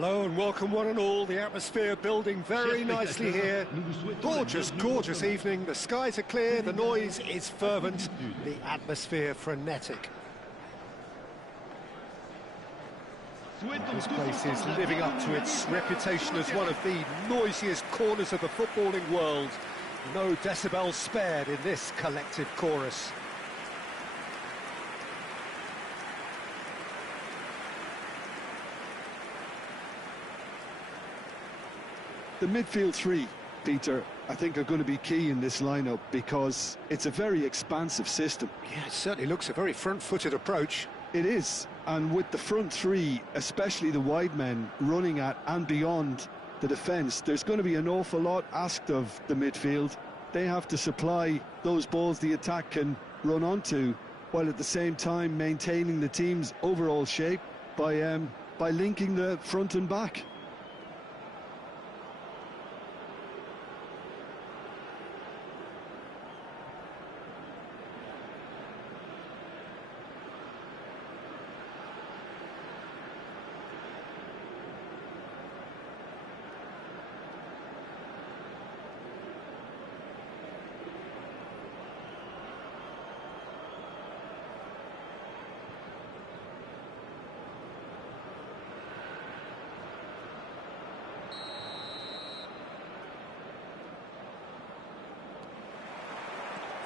Hello and welcome one and all. The atmosphere building very nicely here. Gorgeous, gorgeous evening. The skies are clear, the noise is fervent, the atmosphere frenetic. This place is living up to its reputation as one of the noisiest corners of the footballing world. No decibels spared in this collective chorus. The midfield three, Peter, I think are going to be key in this lineup because it's a very expansive system. Yeah, it certainly looks a very front-footed approach. It is, and with the front three, especially the wide men, running at and beyond the defence, there's going to be an awful lot asked of the midfield. They have to supply those balls the attack can run onto, while at the same time maintaining the team's overall shape by linking the front and back.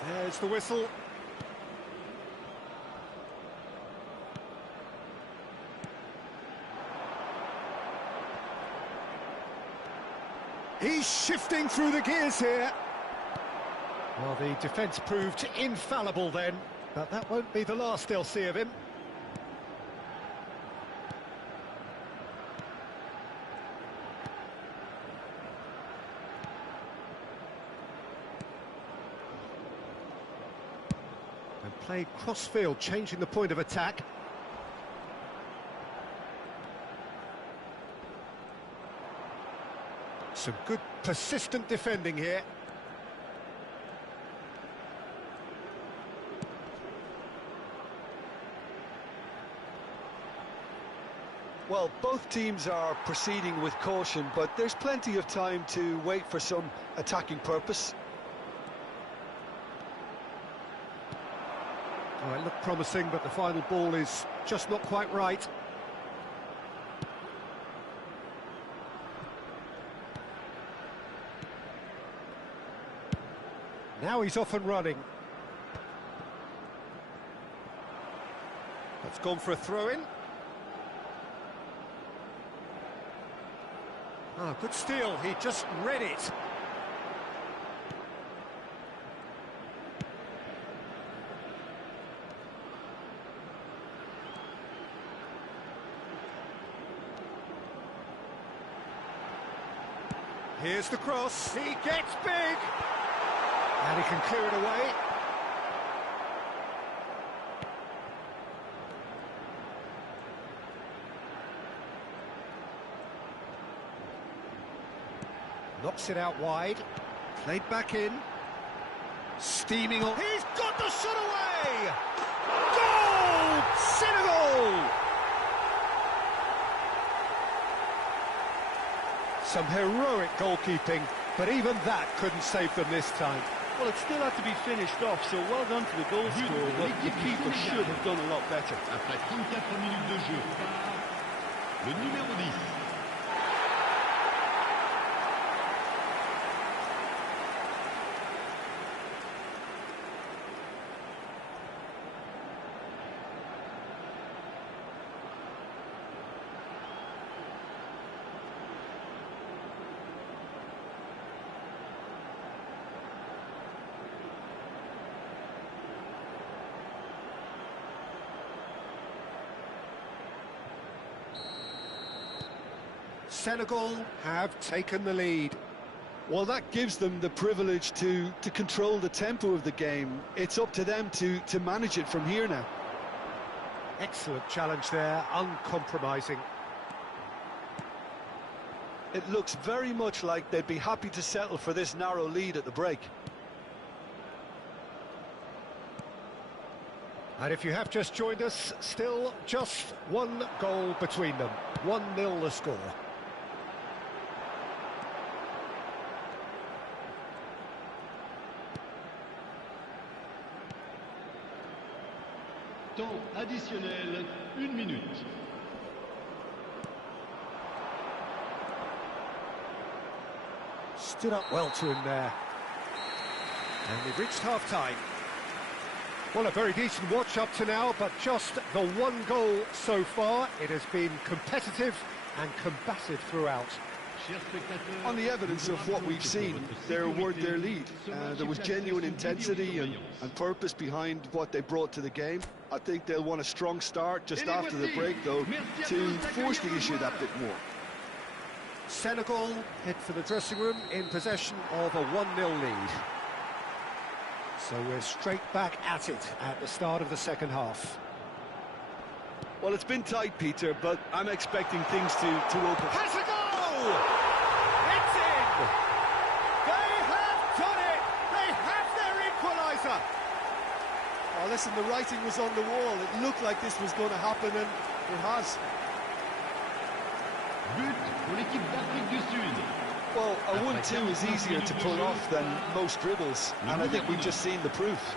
There's the whistle. He's shifting through the gears here. Well, the defence proved infallible then, but that won't be the last they'll see of him. And played cross-field, changing the point of attack. Some good, persistent defending here. Well, both teams are proceeding with caution, but there's plenty of time to wait for some attacking purpose. Oh, it looked promising, but the final ball is just not quite right. Now he's off and running. That's gone for a throw-in. Oh, good steal, he just read it. Here's the cross, he gets big! And he can clear it away. Knocks it out wide. Played back in. Steaming on. He's got the shot away! Goal! Senegal! Some heroic goalkeeping, but even that couldn't save them this time. Well, it still had to be finished off, so well done to the goal scorer, but the keeper should have done a lot better. Après 34 minutes de jeu, le numéro 10. Senegal have taken the lead. Well, that gives them the privilege to control the tempo of the game. It's up to them to manage it from here now. Excellent challenge there, uncompromising. It looks very much like they'd be happy to settle for this narrow lead at the break. And if you have just joined us, still just one goal between them. 1-0 the score. Temps additionnel, 1 minute. Stood up well to him there. And we've reached half-time. Well, a very decent watch up to now, but just the one goal so far. It has been competitive and combative throughout. On the evidence of what we've seen, they're worth their lead. There was genuine intensity and purpose behind what they brought to the game. I think they'll want a strong start just after the break, though, to force the issue that bit more. Senegal head for the dressing room in possession of a 1-0 lead. So we're straight back at it at the start of the second half. Well, it's been tight, Peter, but I'm expecting things to open. Has a goal! It's in! They have done it! They have their equaliser! Oh, listen, the writing was on the wall. It looked like this was going to happen, and it has. But pour l'équipe d'Afrique du Sud. Well, a 1-2 is easier to pull off than most dribbles, and I think we've just seen the proof.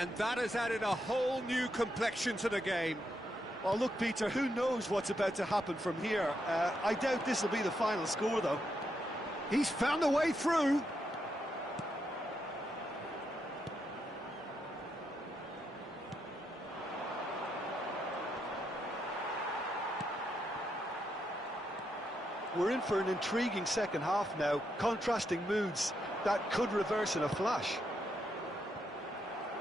And that has added a whole new complexion to the game. Well, look, Peter, who knows what's about to happen from here? I doubt this will be the final score, though. He's found a way through. We're in for an intriguing second half now, contrasting moods that could reverse in a flash.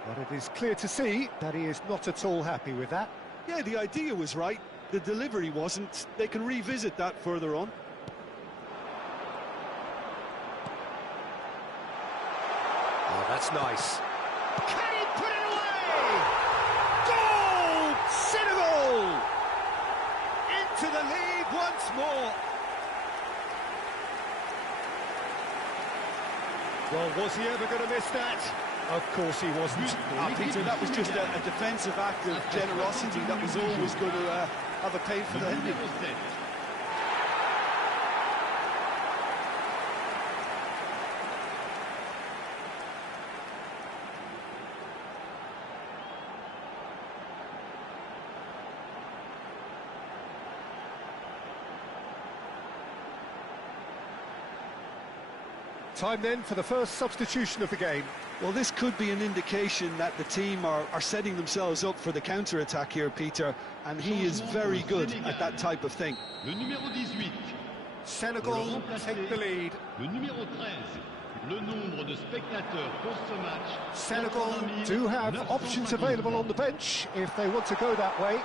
But it is clear to see that he is not at all happy with that. Yeah, the idea was right, the delivery wasn't. They can revisit that further on. Oh, that's nice. Can he put it away? Goal! Senegal! Into the lead once more. Well, was he ever going to miss that? Of course he wasn't. Peter, that was just a defensive act of generosity that was always going to have a painful ending. Time then for the first substitution of the game. Well, this could be an indication that the team are setting themselves up for the counter-attack here, Peter, and he is very good at that type of thing. Le numéro 18. Senegal take the lead. Le numéro 13. Le nombre de spectateurs pour ce match. Senegal do have options available on the bench if they want to go that way.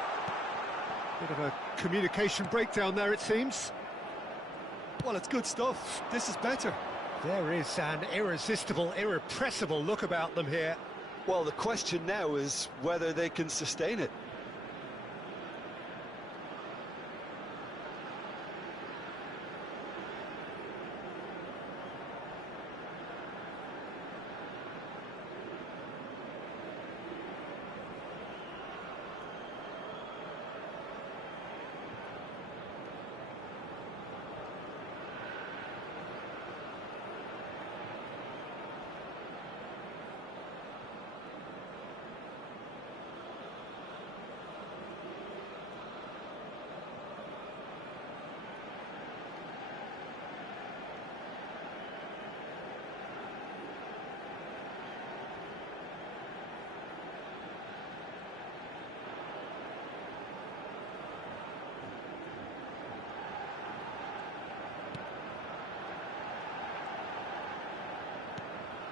Bit of a communication breakdown there, it seems. Well, it's good stuff. This is better. There is an irresistible, irrepressible look about them here. Well, the question now is whether they can sustain it.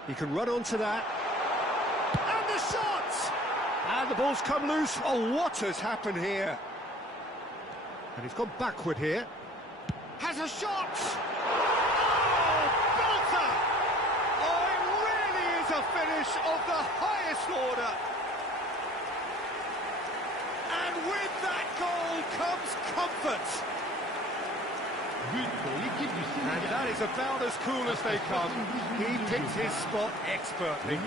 He can run onto that. And the ball's come loose. Oh, what has happened here? And he's gone backward here. Has a shot! Oh, belter! Oh, it really is a finish of the highest order. And with that goal comes comfort. And that is about as cool as they come. He picked his spot expertly.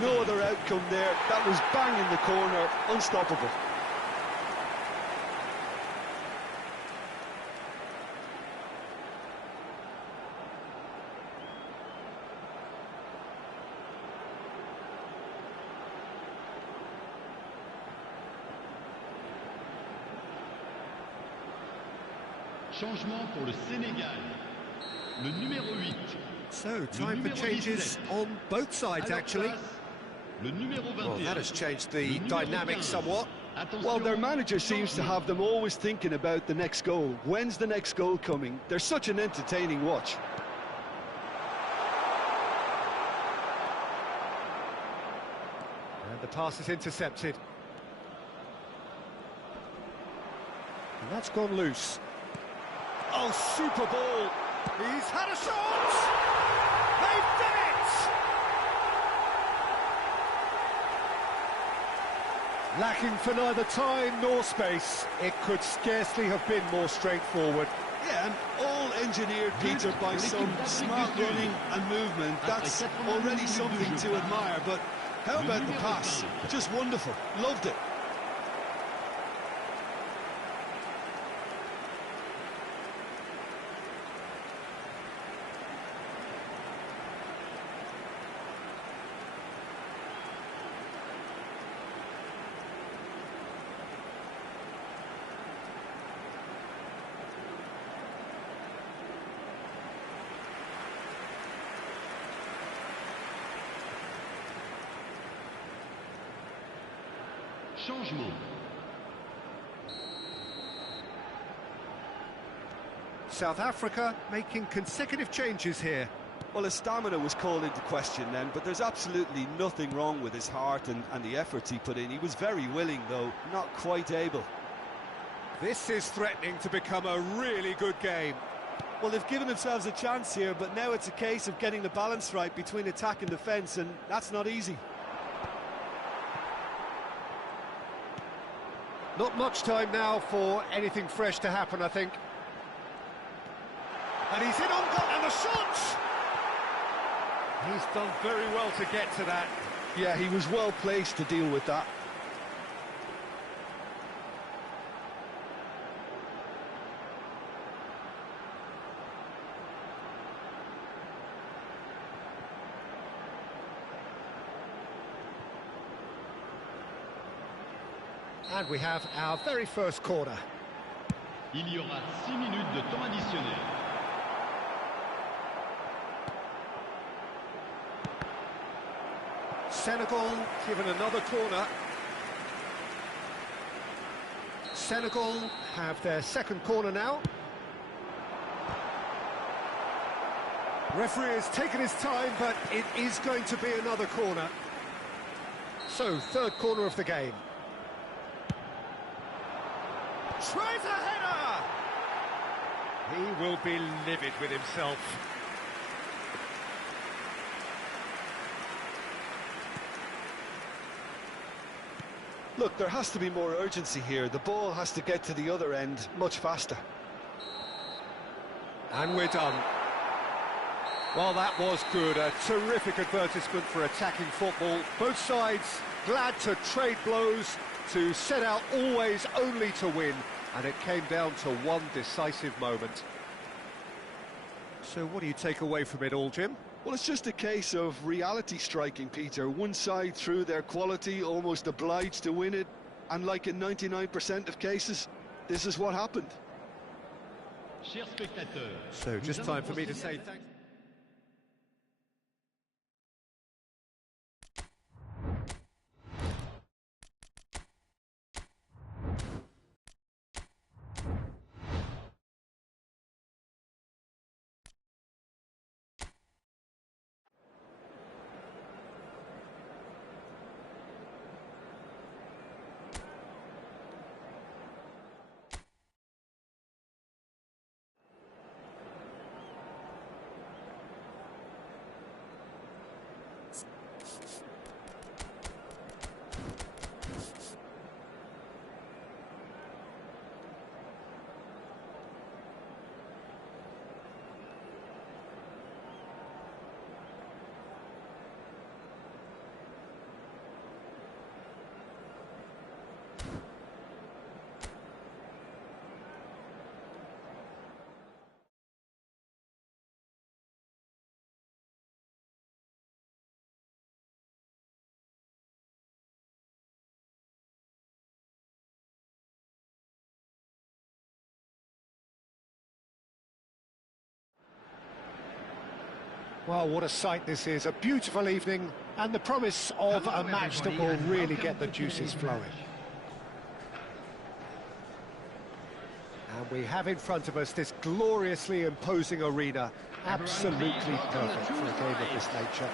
No other outcome there. That was bang in the corner, unstoppable. Changement pour le Sénégal. Le numéro 8. So, time for changes on both sides, actually. Le numéro 21. Well, that has changed the dynamic somewhat. Well, their manager seems to have them always thinking about the next goal. When's the next goal coming? They're such an entertaining watch. And the pass is intercepted. And that's gone loose. Oh, super ball. He's had a shot! They've done it! Lacking for neither time nor space. It could scarcely have been more straightforward. Yeah, and all engineered, Peter, by some smart running and movement. That's already something to admire, but how about the pass? Just wonderful. Loved it. Changement. South Africa making consecutive changes here. Well, his stamina was called into question then, but there's absolutely nothing wrong with his heart and the efforts he put in. He was very willing, though, not quite able. This is threatening to become a really good game. Well, they've given themselves a chance here, but now it's a case of getting the balance right between attack and defence, and that's not easy. Not much time now for anything fresh to happen, I think. And he's in on goal, and the shot! He's done very well to get to that. Yeah, he was well placed to deal with that. And we have our very first corner. Il y aura 6 minutes de temps additionnel. Senegal given another corner. Senegal have their second corner now. Referee has taken his time, but it is going to be another corner. So, third corner of the game. Tries a header! He will be livid with himself. Look, there has to be more urgency here. The ball has to get to the other end much faster. And we're done. Well, that was good. A terrific advertisement for attacking football. Both sides glad to trade blows, to set out always only to win. And it came down to one decisive moment. So what do you take away from it all, Jim? Well, it's just a case of reality striking, Peter. One side through their quality, almost obliged to win it. And like in 99% of cases, this is what happened. Chers spectateurs, So just time for me to say thanks. Well, what a sight this is. A beautiful evening and the promise of a match that will really get the juices flowing. And we have in front of us this gloriously imposing arena, absolutely perfect for a game of this nature.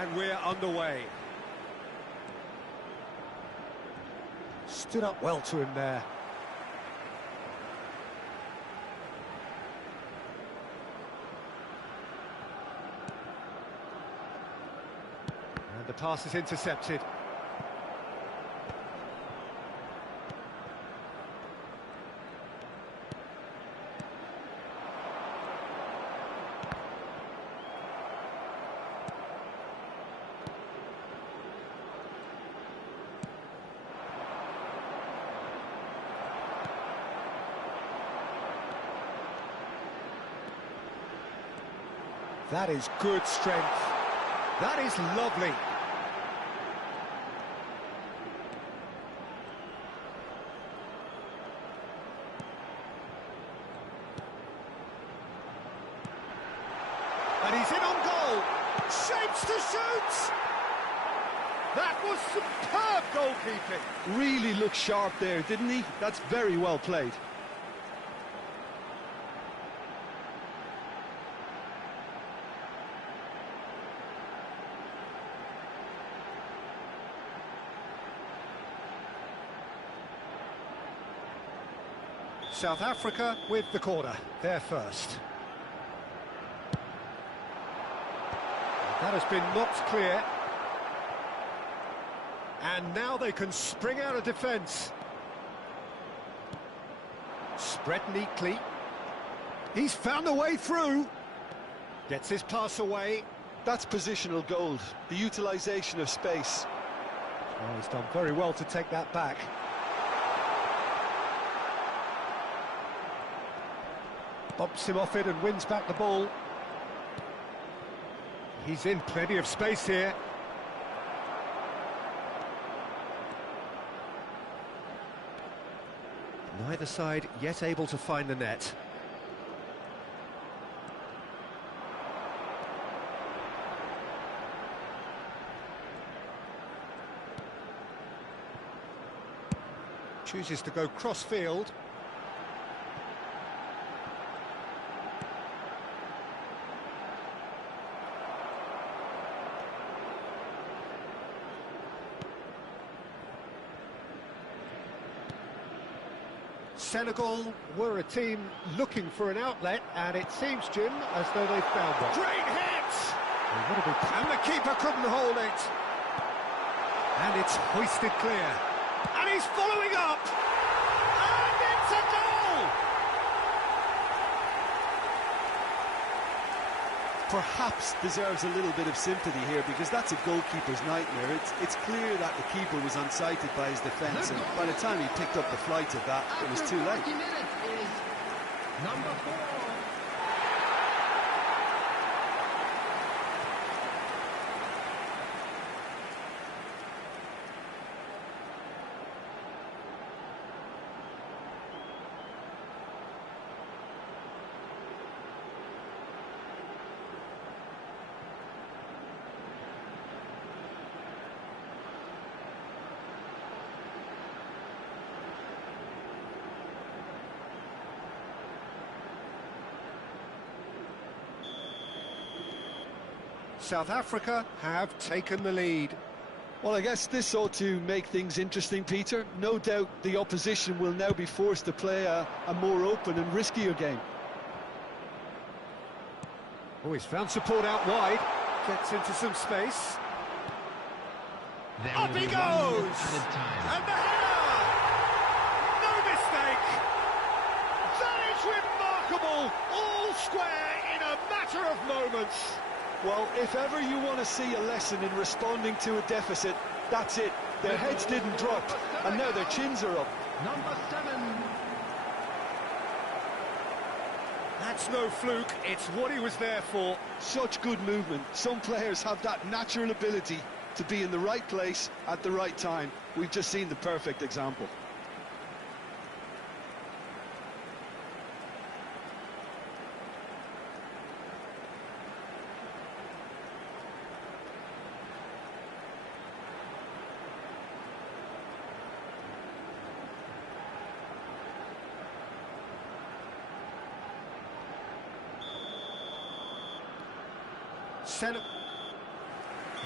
And we're underway. Stood up well to him there. And the pass is intercepted. That is good strength. That is lovely. And he's in on goal. Shapes to shoot. That was superb goalkeeping. Really looked sharp there, didn't he? That's very well played. South Africa with the corner, they're first. That has been knocked clear. And now they can spring out of defence. Spread neatly. He's found a way through. Gets his pass away. That's positional gold, the utilisation of space. Oh, he's done very well to take that back. Bumps him off it and wins back the ball. He's in plenty of space here. Neither side yet able to find the net. Chooses to go cross-field. Senegal were a team looking for an outlet, and it seems, Jim, as though they've found one. Great hit! And the keeper couldn't hold it. And it's hoisted clear. And he's following up! And it's a goal! Perhaps deserves a little bit of sympathy here, because that's a goalkeeper's nightmare. It's clear that the keeper was unsighted by his defence, and by the time he picked up the flight of that, it was too late. Number 4. South Africa have taken the lead. Well, I guess this ought to make things interesting, Peter. No doubt the opposition will now be forced to play a more open and riskier game. Oh, he's found support out wide. Gets into some space. Up he goes! And the header! No mistake! That is remarkable! All square in a matter of moments. Well, if ever you want to see a lesson in responding to a deficit, that's it. Their heads didn't drop, and now their chins are up. Number 7. That's no fluke, it's what he was there for. Such good movement. Some players have that natural ability to be in the right place at the right time. We've just seen the perfect example.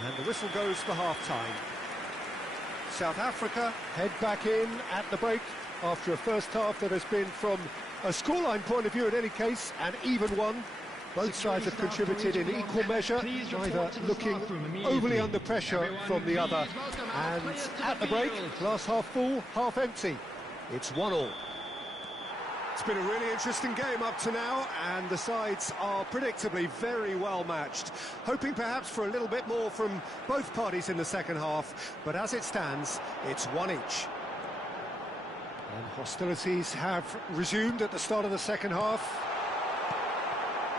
And the whistle goes for half-time. South Africa head back in at the break after a first half that has been, from a scoreline point of view in any case, an even one. Both sides have contributed in equal measure, neither looking overly under pressure from the other. And at the break, glass half full, half empty. It's 1-1. It's been a really interesting game up to now, and the sides are predictably very well matched. Hoping perhaps for a little bit more from both parties in the second half, but as it stands, it's one each. And hostilities have resumed at the start of the second half.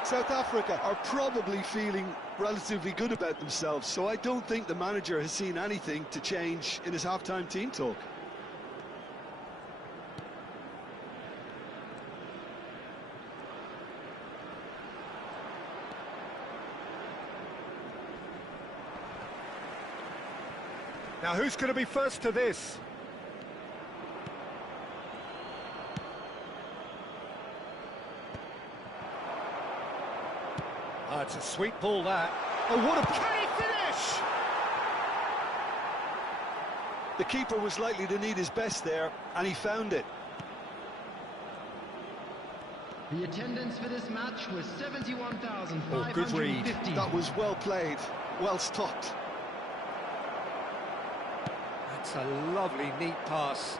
South Africa are probably feeling relatively good about themselves, so I don't think the manager has seen anything to change in his half-time team talk. Now, who's going to be first to this? Oh, it's a sweet ball, that. Oh, what a... Can he finish? The keeper was likely to need his best there, and he found it. The attendance for this match was 71,550. Oh, good read. That was well played, well stopped. It's a lovely, neat pass.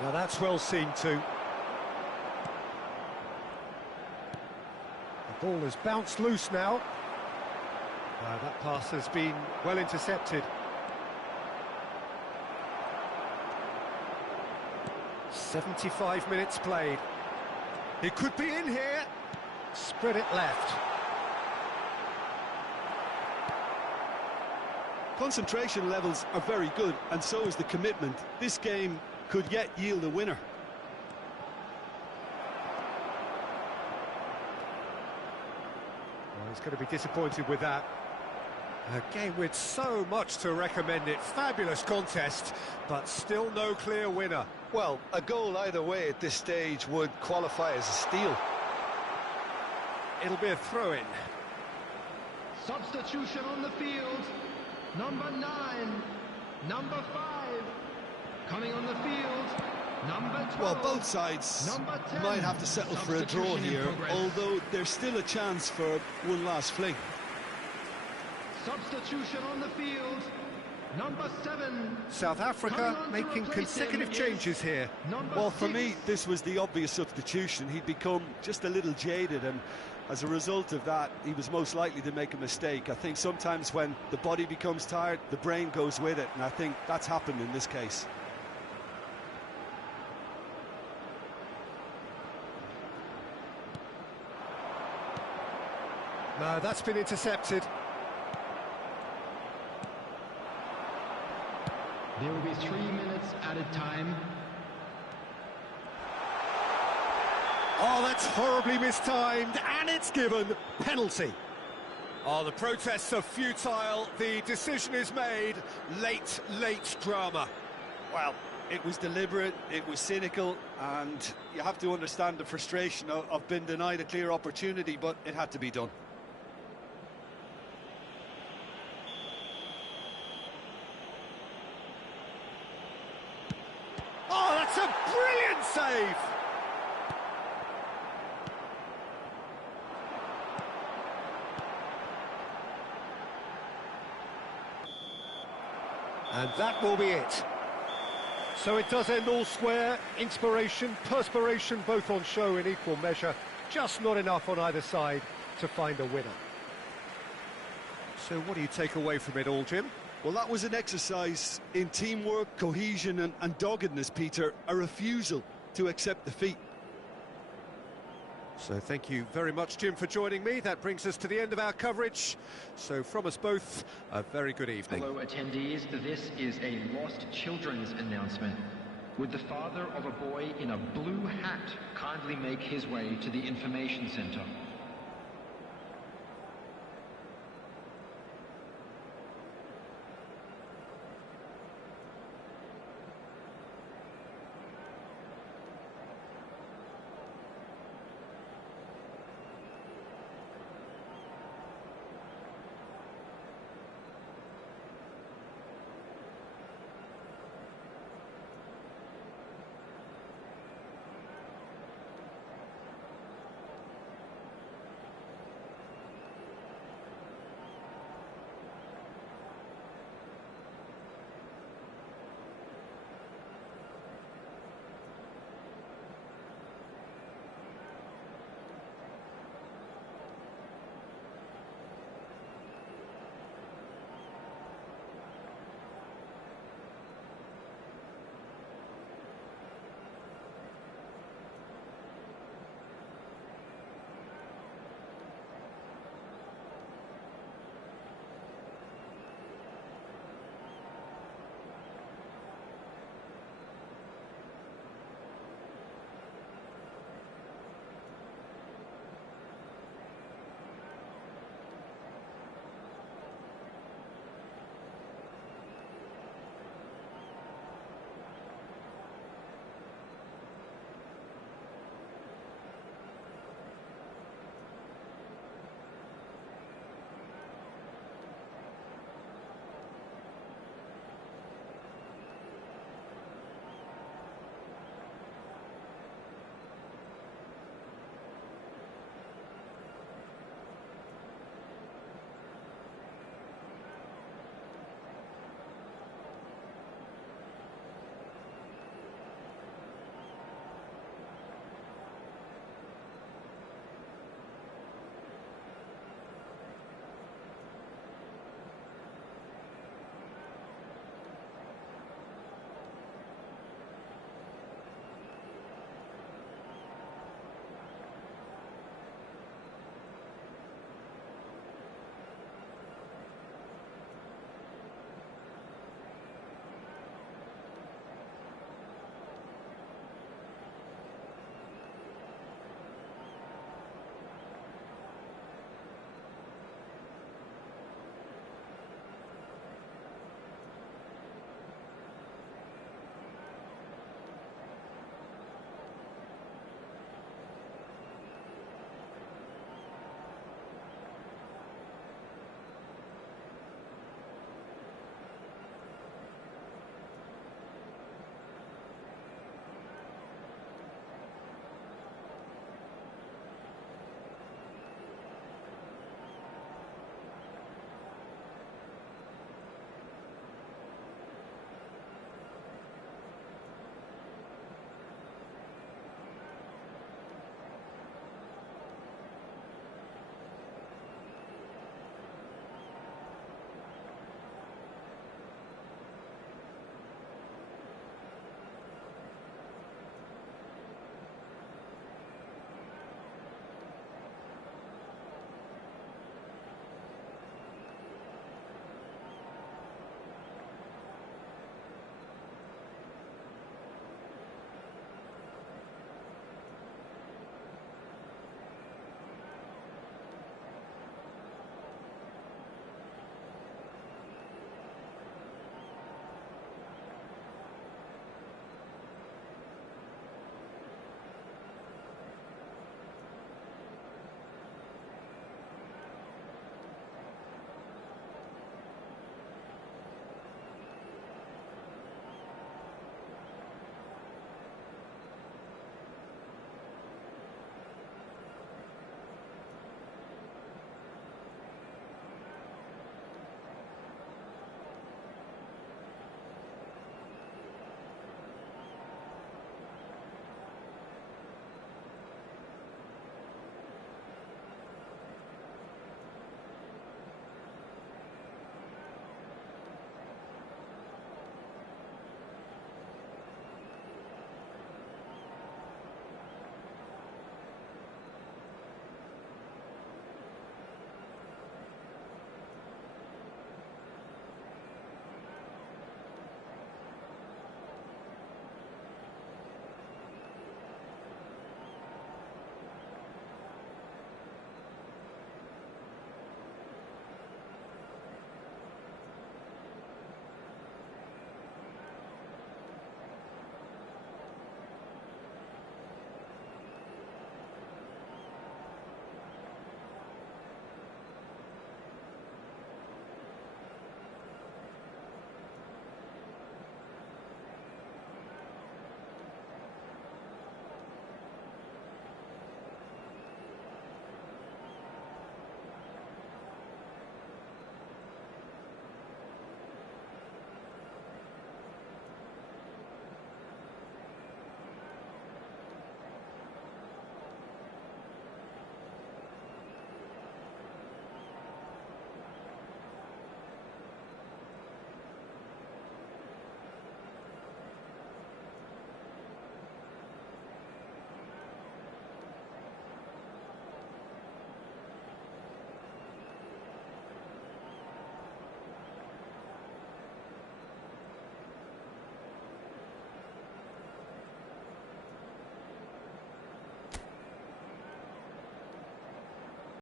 Now that's well seen too. The ball has bounced loose now. That pass has been well intercepted. 75 minutes played. It could be in here. Spread it left. Concentration levels are very good, and so is the commitment. This game could yet yield a winner. Well, he's going to be disappointed with that. A game with so much to recommend it. Fabulous contest, but still no clear winner. Well, a goal either way at this stage would qualify as a steal. It'll be a throw-in. Substitution on the field. Number 9, number 5. Coming on the field, number 12. Well, both sides might have to settle for a draw here, although there's still a chance for one last fling. Substitution on the field, number 7. South Africa making consecutive changes here. Well, for me, this was the obvious substitution. He'd become just a little jaded, and as a result of that, he was most likely to make a mistake. I think sometimes when the body becomes tired, the brain goes with it, and I think that's happened in this case. No, that's been intercepted. There will be 3 minutes added time. Oh, that's horribly mistimed, and it's given penalty. Oh, the protests are futile, the decision is made, late drama. Well, it was deliberate, it was cynical, and you have to understand the frustration of being denied a clear opportunity, but it had to be done. Oh, that's a brilliant save! And that will be it. So it does end all square. Inspiration, perspiration, both on show in equal measure. Just not enough on either side to find a winner. So what do you take away from it all, Jim? Well, that was an exercise in teamwork, cohesion and doggedness, Peter. A refusal to accept defeat. So thank you very much, Jim, for joining me. That brings us to the end of our coverage. So from us both, a very good evening. Hello, attendees. This is a lost children's announcement. Would the father of a boy in a blue hat kindly make his way to the information center?